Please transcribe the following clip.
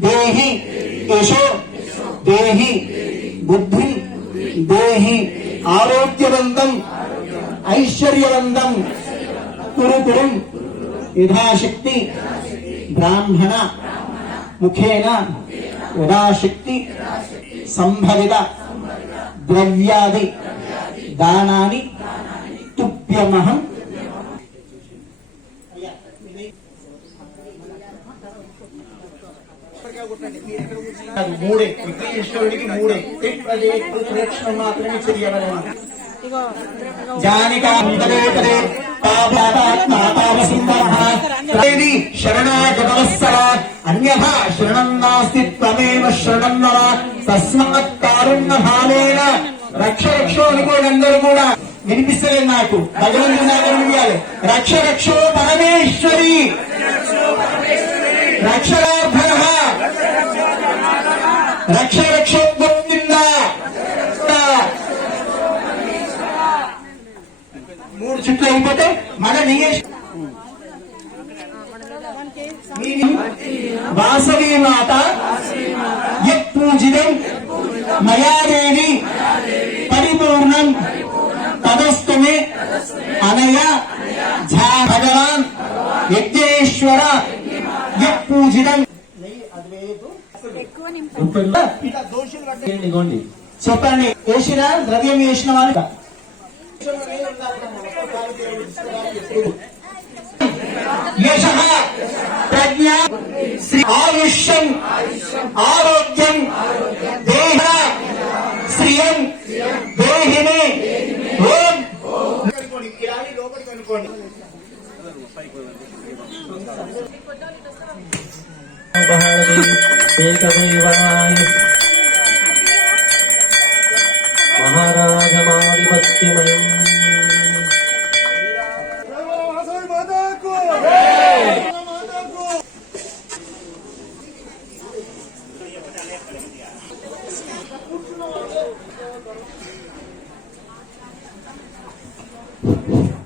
देहि यशो देहि बुद्धि देहि आरोग्यवंतं ऐश्वर्यवंतं कुरु कुरुं यथाशक्ति ब्राह्मण मुखेन यथाशक्ति संभवित द्रव्यादि दानानि तुभ्यमहं మూడే విఘ్నేశ్వరుడికి మూడే ప్రదక్షిణ మాత్రమే చెయ్యవలెను జానికాంతరేతరే పాపాత్మాపావసింధః శరణాగతవత్సల అన్యథా శరణం నాస్తి త్వమేవ శరణం మమ తస్మాత్ కారుణ్య భావేన రక్ష రక్షో అనుకోండి అందరూ కూడా వినిపిస్తలేదు నాకు భగవంతుని రక్ష రక్షో పరమేశ్వరి రక్షణార్థః రక్ష రక్షో గోవింద మూడు చుట్లు అయిపోతే మన వాసవీ మాత యత్ పూజితం మయా దేవి పరిపూర్ణం తదస్తు మే అనయా భగవాన్ యజ్ఞేశ్వర యత్ పూజితం చెప్పండి వేసిన ద్రవ్యం వేసిన వాళ్ళు యశ ప్రజ్ఞ ఆయుష్యం ఆరోగ్యం దేహ శ్రియం దేహిని ఓం లోపలికి అనుకోండి మహారాజమాధిపత్యమయం Thank you.